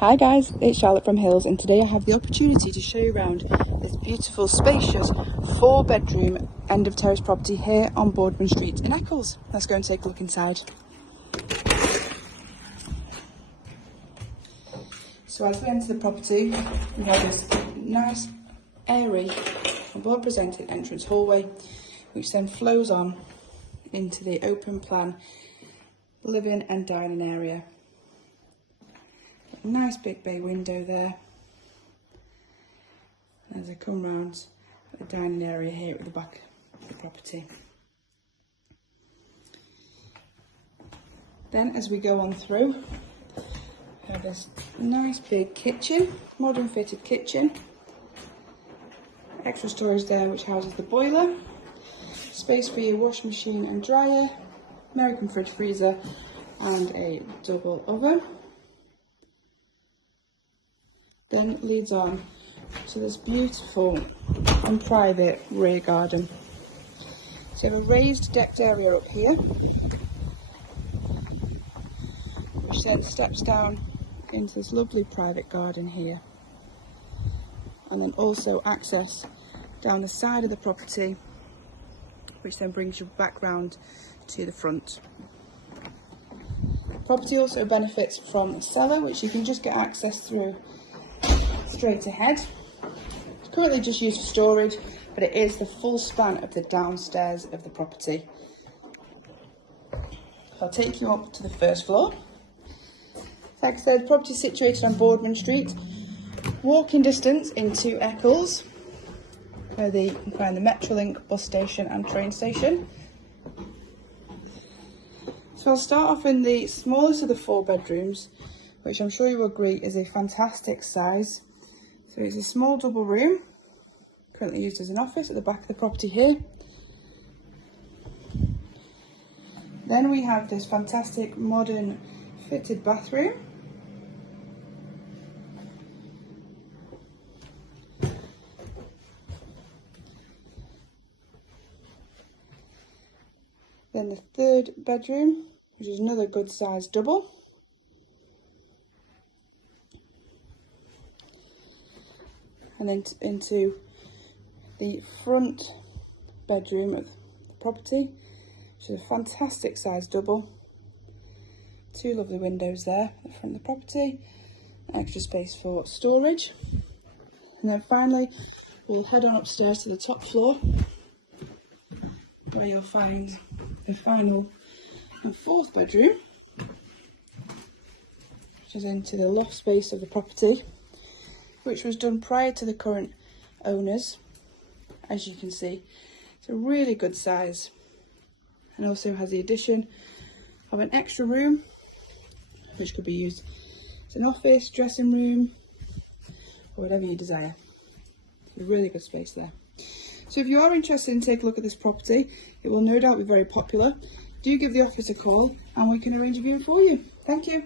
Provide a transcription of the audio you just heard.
Hi guys, it's Charlotte from Hills, and today I have the opportunity to show you around this beautiful, spacious 4-bedroom end of terrace property here on Boardman Street in Eccles. Let's go and take a look inside. So as we enter the property, we have this nice, airy and well presented entrance hallway, which then flows on into the open plan living and dining area. Nice big bay window there. As I come round the dining area here at the back of the property. Then as we go on through, we have this nice big kitchen, modern fitted kitchen. Extra storage there which houses the boiler. Space for your washing machine and dryer, American fridge freezer and a double oven. Then leads on to this beautiful and private rear garden. So you have a raised decked area up here, which then steps down into this lovely private garden here. And then also access down the side of the property, which then brings you back round to the front. The property also benefits from a cellar, which you can just get access through straight ahead. It's currently just used for storage, but it is the full span of the downstairs of the property. I'll take you up to the first floor. Like I said, the property is situated on Boardman Street, walking distance into Eccles, where you can find the Metrolink bus station and train station. So I'll start off in the smallest of the 4 bedrooms, which I'm sure you will agree is a fantastic size. So it's a small double room, currently used as an office at the back of the property here. Then we have this fantastic modern fitted bathroom. Then the 3rd bedroom, which is another good sized double. And then into the front bedroom of the property, which is a fantastic size double. 2 lovely windows there at the front of the property, extra space for storage. And then finally we'll head on upstairs to the top floor, where you'll find the final and 4th bedroom, which is into the loft space of the property, which was done prior to the current owners. As you can see, it's a really good size, and also has the addition of an extra room, which could be used as an office, dressing room, or whatever you desire. It's a really good space there. So if you are interested in taking a look at this property, it will no doubt be very popular. Do give the office a call and we can arrange a viewing for you. Thank you.